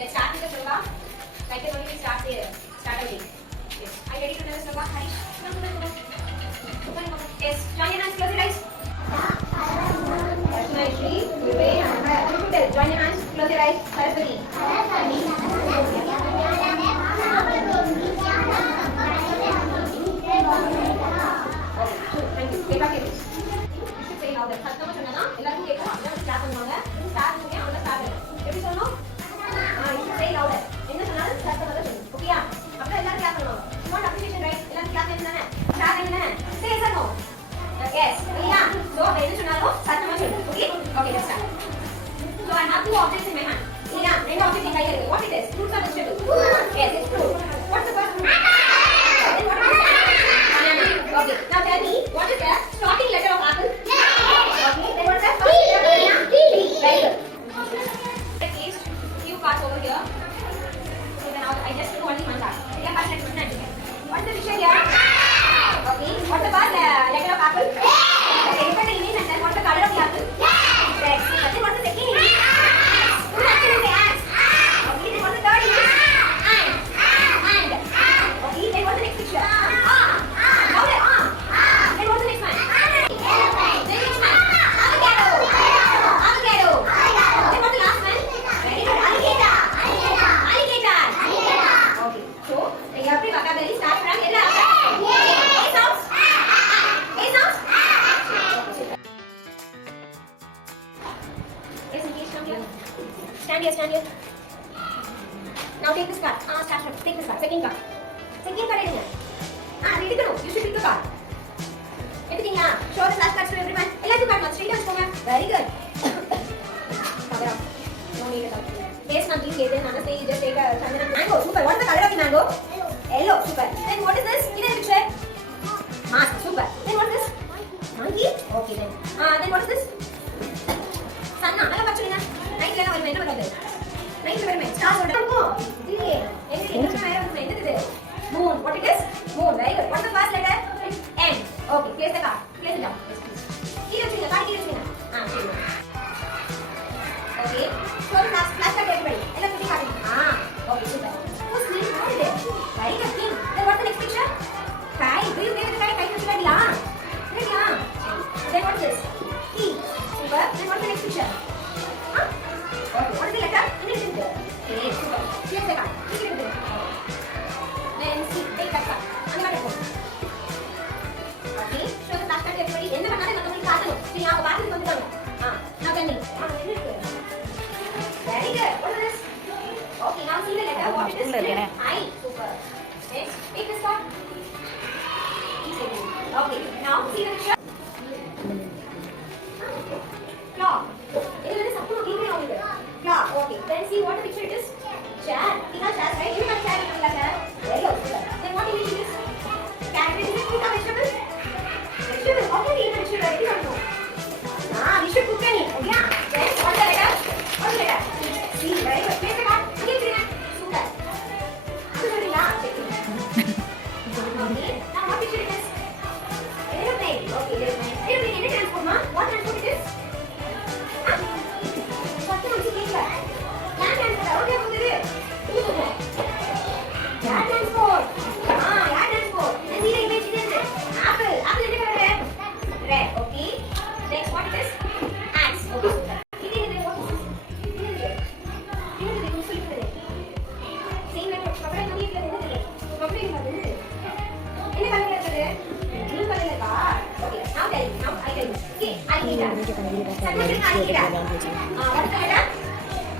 Let's start with the sloka. Like the we start there. Start again. Yes. Are you ready to do the sloka? Harish, come. Yes. Join your hands. Close your eyes. Saraswati, Vivek, join your hands. Close your eyes. Saraswati. சத்தமா சொன்னா எல்லாரும் கேட்கலாம் எல்லாரும் start பண்ணுவாங்க start பண்ணுங்க அவங்க start எப்படி சொல்லணும் இது சே லவுடர் என்ன சொன்னாலும் சத்தமா சொல்லணும் ஓகேயா அப்புறம் எல்லாரும் கிளாப் பண்ணுவாங்க யூ வாண்ட் அப்ரிசியேஷன் ரைட் எல்லாரும் கிளாப் பண்ணுங்க ஸ்டார்ட் பண்ணுங்க சே சார் நோ எஸ் ஓகேயா சோ என்ன சொன்னாலும் சத்தமா சொல்லணும் okay okay let's start so I have two objects in my hand இல்லையா ரெண்டு ஆப்ஜெக்ட் என் கையில இருக்கு what it is fruits or vegetables yes it's fruit what's the first fruit okay now tell me what is the starting letter of apple okay then what is the first letter of banana D very good at least few cards over here so then I just do only one card yeah first letter what's the picture here okay what's the first letter of apple okay look at the image and then what's the color of the apple red then what's the second image who actually say ants okay then what's the third image and okay then what's the next picture Stand here. Now take this card. Start. Take this card. Second card. Second card edunga. Ready to know. You should pick the card. Eduthinga. Show the last cards to everyone. Elladhu card ma straight achukonga. Very good. Cover up. No need at all. Taste nothing. Then Nana say you just take a chandana mango. Super. What is the color of the mango? Yellow. Super. Then what is this? In the picture. Mask. Super. Then what is this? Monkey. Okay then. Then what is this? Sanna. Nalla pachulina. Night la varum enna varudhu? Night varum. Stars odu. Illiye. Enga vera varum enna idu? Moon. What it is? Moon. Very good. What's the first letter? N. Okay. Place the card. Place it down. Here is the card. Here is the okay. So last card everybody. Ella put the card in. Okay. Super. Who's name? What is it? Very good. King. Then what's the next picture? Kite. Do you play with the kite? Kite is ready, ready, then what's this? Key. Super. Then what's the next picture? Okay. What is the letter? Okay. Super. Place the card. Then see. Take that card. Okay. Show the last card to everybody. Enna pannaale mathavanga kaatanu. See now back ku vandanga. Now can you? Very good. What is this? Okay. Now see the letter. What it is? I. Super. Next. Take this card. Okay. Now see the picture. Clock. It is something to give me clock. Okay. Then see what the picture it is. Chair. These are chairs, right? You have chair in the chair. Very good. Then what image it is? Cat. Is it fruit or vegetable? Vegetable. How can we eat vegetable? I don't know. We should cook any. Yeah. Then what's the letter? What's the letter? C. Very good. Place the card. Super. Super. Okay. Now what picture it is? Aeroplane. Okay. Aeroplane. Aeroplane. Any transport, ma? What transport it is? What can you take that? Land transport. Okay. What is it? Land transport. Land transport. And see the image it is. Apple. Apple is the red. Red. Okay. Next what it is? Ants. Okay.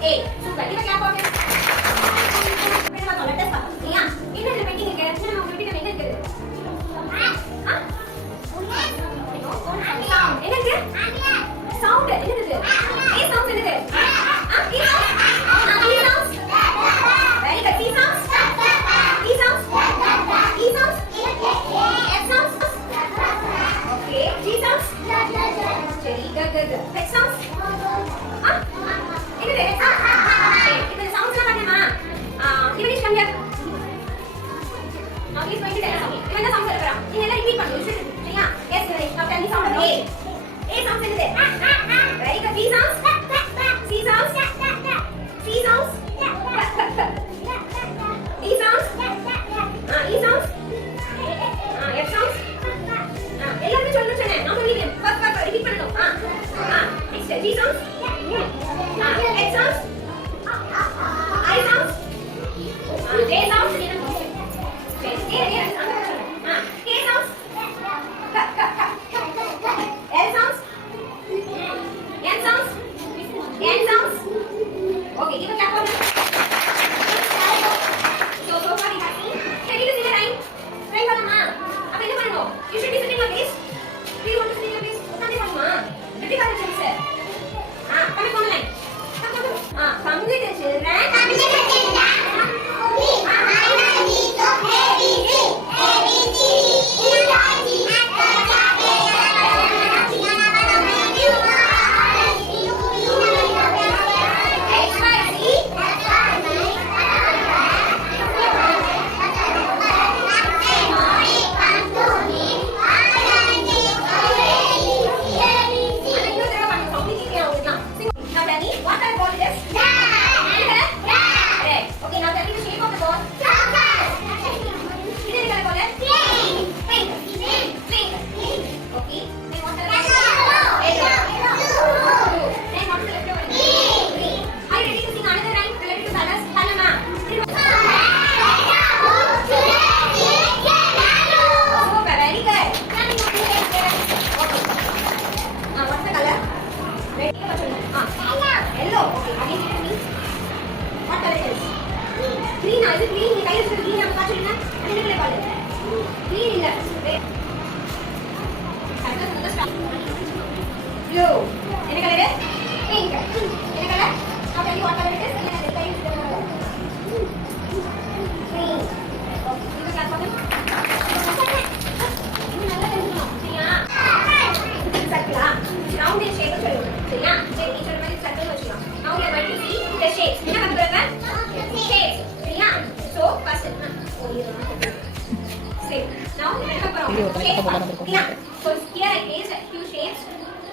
A. Super. Give a clap for it. Let us start. Yeah. In the painting again, நம்ம வீட்டுக்கு எங்க இருக்குது? Sound. என்னது? Sound. என்னது? A sound என்னது? E sound. E sounds. Very good. C sounds. E sounds. E sounds. F sounds. Okay. G sounds. Very good. H sounds. என்னது? இது sounds எல்லாம் பண்ணேமா? Diminish come here. Now he is going to tell us. இவன் தான் sound சொல்ல போறான். நீங்க எல்லாம் repeat பண்ணுங்க. சரியா? Yes, Ganesh. Now tell me sound of A. A sounds என்னது? Very good. B sounds. C sounds. C sounds. green ஆ இது green நீ கையில வச்சிருக்க green நம்ம காட்டுறீங்க என்ன கலர் பாரு green இல்ல blue என்ன கலர் pink என்ன colour now tell me what color it is என்ன கலர் கையில வச்சிருக்க green okay இது கிளாஸ் பாருங்க இது நல்லா தெரிஞ்சுக்கணும் சரியா சர்க்கிளா round in shape சொல்லுங்க சரியா சரி நீ சொல்ற மாதிரி சர்க்கிள் வச்சுக்கலாம் now we are going to see the shapes என்ன பண்ணுங்க shapes சரியா so first same now என்ன பண்றோம் சரியா so here I place a few shapes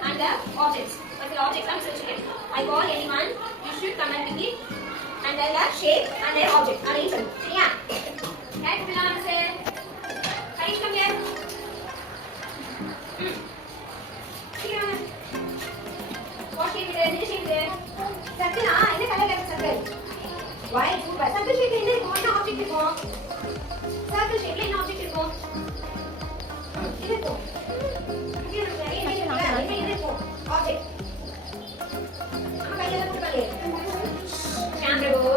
and the objects but the objects I'm searching I call anyone you should come and pick it and then the shape and their object arrange them சரியா right belongs here Harish come here what shape it is என்ன shape it is circle ah என்ன கலர்ல இருக்கு circle white super circle shape என்ன இருக்கும் என்ன object இருக்கும் circle shape என்ன object இருக்கும் இது இருக்கும் இது இருக்கும் object நம்ம கையில போட்டு பாரு camera go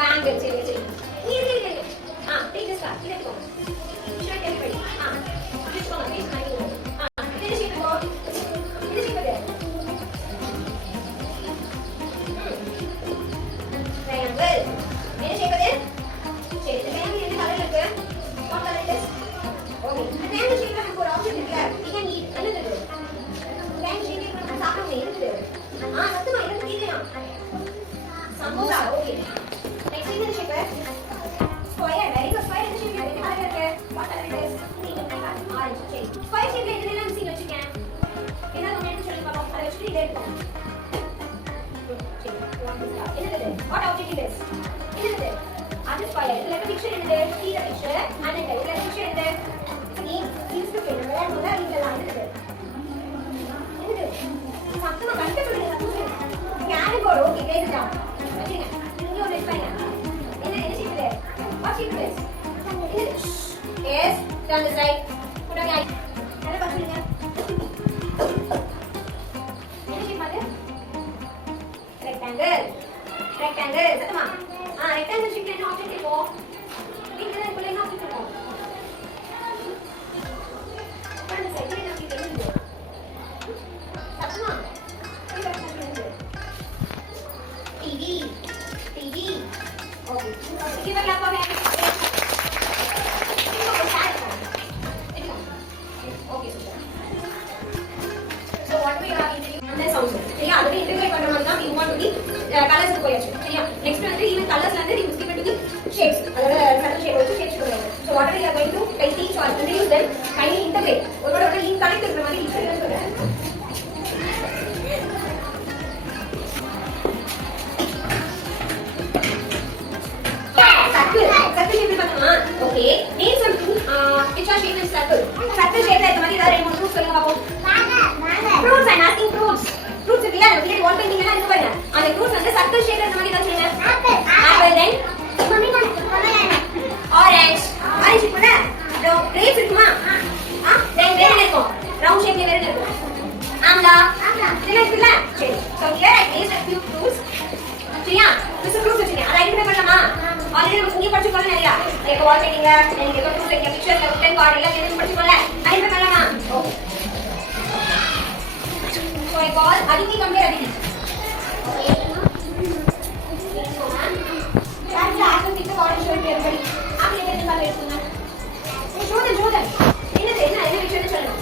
bangle சரி சரி நீ இருக்கு take this card இது இருக்கும் show it everybody this one this my இது shape go இது shape இது triangle என்ன shape இது சரி இந்த triangle என்ன கலர்ல இருக்கு what color it is okay இந்த triangle shape ல நமக்கு ஒரு object இருக்குல இங்க நீ என்னது triangle shape ல நம்ம சாப்பிடுவோம் இருக்குது சத்தமா எனக்கு தெரியலாம் சமோசா okay next என்ன shape square very good square என்ன shape என்ன கலர்ல இருக்கு what color it is நீங்க ஆரஞ்சு சரி square shape ல என்னெல்லாம் சீன் வச்சிருக்கேன் என்ன ஒன்னு சொல்லி பாப்போம் அதை வச்சு இதே இருக்கும் என்னது what object it is என்னது அது square இதுல இருக்க picture என்னது see the picture and then இதுல இருக்க picture என்னது நீ யூஸ் பண்ணி விளையாடும்போது இதெல்லாம் என்னது என்னது சத்தமா கரெக்ட்டா சொல்லுங்க கேரி போர்டு ஓகே பேஸ் டவுன் வச்சுங்க இங்க ஒரு லைன் என்ன shape இது what shape it is என்னது yes turn this right put on your என்ன பாக்குறீங்க என்ன shape அது rectangle சத்தமா rectangle shape ல என்ன ஆப்ஜெக்ட் இருக்கும் இதுல இருக்குள்ள என்ன ஆப்ஜெக்ட் இருக்கும் அந்த சைடுல என்ன ஆப்ஜெக்ட் இருக்கு சத்தமா TV ஓகே இது வரல பாருங்க okay so what we are introducing and then sounds சரியா அதுவே இன்டகிரேட் பண்ற மாதிரி தான் we want to the colors போயாச்சு சரியா next வந்து even colors ல இருந்து we skip to the shapes அதாவது circle shape வச்சு shapes போறோம் so what we are going to take these or introduce them kindly integrate ஒருவோட ஒரு link connect பண்ற மாதிரி integrate சொல்றேன் circle shape பார்த்தோமா okay name something which are shaped in circle shape ல இந்த மாதிரி ஏதாவது ரெண்டு மூணு fruits சொல்லுங்க பாப்போம் fruits I'm asking fruits இல்லையா நம்ம கிட்ட வால் பெயிண்டிங் எல்லாம் இருக்கு பாருங்க அந்த fruits வந்து circle shape ல இந்த மாதிரி ஏதாவது சொல்லுங்க apple then orange இருக்குல grapes இருக்குமா then வேற இருக்கும் round shape ல வேற இருக்கும் ஆம்லா இதெல்லாம் இருக்குல்ல சரி so here I placed a few fruits சரியா this fruits வச்சிருக்கேன் அதை ஐடென்டிஃபை பண்ணலாமா ஆல்ரெடி நம்ம இங்க படிச்சுக்கோங்க நிறையா லைக் வால் பெயிண்டிங்ல நீங்க ஏதோ fruits வைக்க பிக்சர்ல ரிட்டன் கார்டு எல்லாம் எழுதி படிச்சுக்கோங்க ஐடென்டிஃபை பண்ணலாமா okay so I call Aditi come here Aditi okay that's the pick the card and show it to everybody आप ये कैसे कलर எடுத்துங்க show them என்ன விஷயம் சொல்லணும்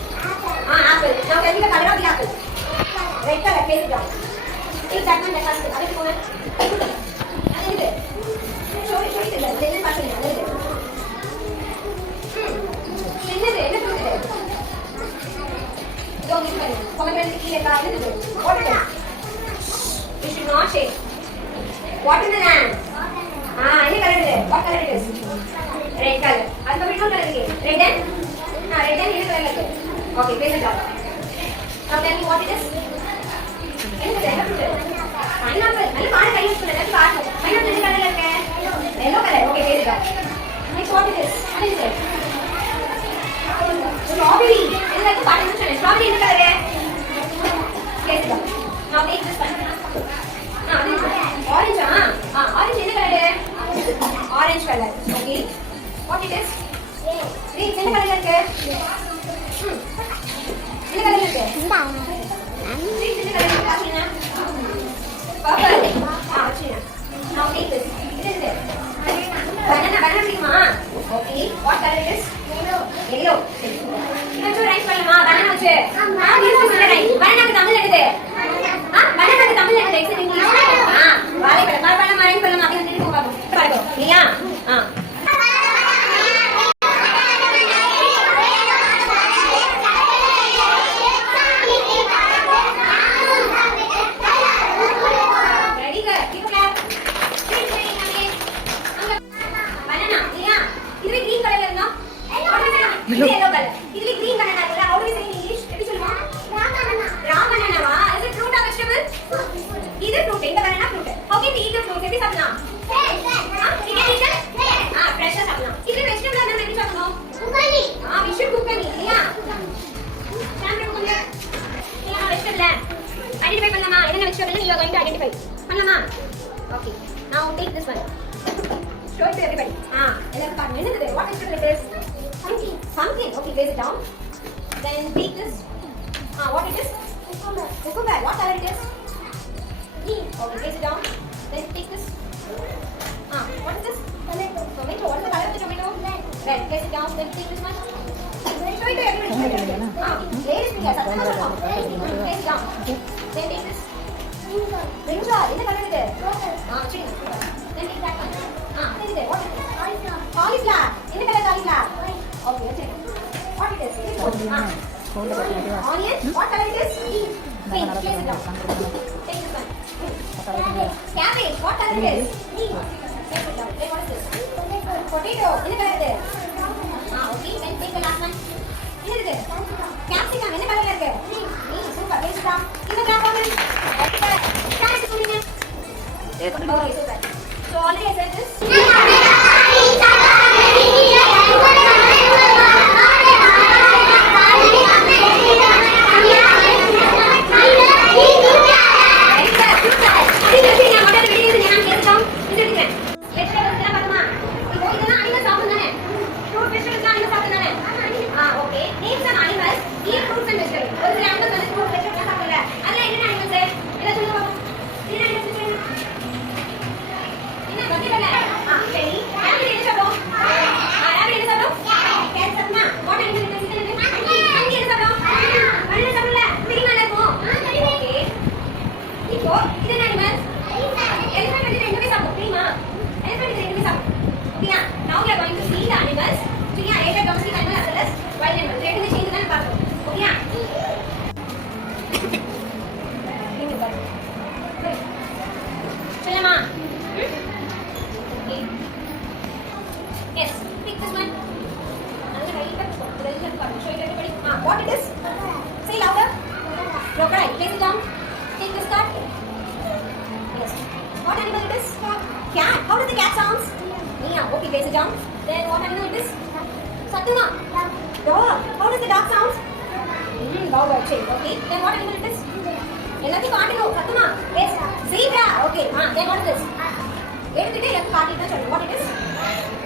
apple now can you the color of the apple red color place it down take that one that one அதுக்கு போங்க அது இது show it என்ன பாருங்க அது என்ன சொல்லுங்க don't miss it comment கீழ காயில what is you should not shake watermelon என்ன கலர் இது what color it is red color அதுக்கு அப்புறம் இன்னொரு கலர் இருக்கு red and என்ன கலர்ல இருக்கு okay place it down now tell me what it is என்ன fruit pineapple நல்ல பாரு கை யூஸ் பண்ணல பாரு pineapple என்ன கலர்ல இருக்கு yellow color okay place it down next what it is what is it strawberry என்ன பாரு சொன்னேன் strawberry என்ன colour place it down now take this one orange orange என்ன colour orange color. Okay. What it is? Green. என்ன கலர்ல இருக்கு? என்ன கலர்ல இருக்கு? Green என்ன கலர்ல இருக்கு? பாத்தீங்கன்னா purple. வச்சுங்க. Now take this. இது இது. banana பிடிக்குமா? Okay. What color it is? Yellow. இன்னொரு ரைட் பண்ணலாமா? banana வச்சு. banana தமிழ் என்னது? banana தமிழ் என்னது? Exact English. வாழைப்பழம். வாழைப்பழம் ரைட் பண்ணலாமா? அப்படியே நின்னு போங்க. பாருங்க. இல்லையா? Yellow color. This green banana. How do we say in English? எப்படி சொல்லுவோம்? raw banana வா? Is it fruit or vegetable? இது fruit. இந்த banana fruit. How can we eat the fruit? எப்படி சாப்பிடலாம்? We can eat it? fresh ஆ சாப்பிடலாம். இது vegetable நம்ம எப்படி சாப்பிடணும்? குக்கனி. we should cook it. இல்லையா? சாம்பிள் குக்கனி. இல்லையா vegetable. ஐடென்டிஃபை பண்ணலாமா? என்ன vegetable you are going to identify. பண்ணலாமா? Okay. Now take this one. Show it to everybody. எல்லாரும் பாருங்க. என்னது? What vegetable it is? Pumpkin. Pumpkin. Okay, place it down. Then take this. What it is? Cucumber. Cucumber. What color it is? Green. Okay, place it down. Then take this. What is this? Tomato. Tomato. What is the color of the tomato? Red. Red. Place it down. Then take this one. Show it to everybody. Ladies finger. Place it down. Then take this. Brinjal. What color it is? Chicken. Then take that one. What is it? What is it? Cauliflower. What color cauliflower? Okay, let's check. What it is? Onion. What color it is? Pink. Place it down. Take this one. Cabbage. What color it is? Place it down. Then what is this? Potato. What color it is? Okay. Then take the last one. What is it? Capsicum. What color it is? Green. Super. Place it down. Give a grab on it. Okay, super. So already I said this. Now we are going to see the animals. So yeah, either domestic animal as well as wild animal. Let me change the part. Okay, yeah. Chalama. Okay. Yes. Pick this one. Show it everybody. What it is? Say louder. Crocodile. Place it down. Take this card. Yes. What animal it is? Cat. How does the cat sounds? Mia. Okay, place it down. Then what animal it is? Sattuma. Dog. How does the dog sound? Dog shape. Okay. Then what animal it is? எல்லாத்தையும் காட்டணும். சத்தமா. Yes. Zebra. Okay. Then what is this? எடுத்துட்டு எனக்கு காட்டிட்டா சொல்லுங்க. What it is?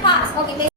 Horse. Okay.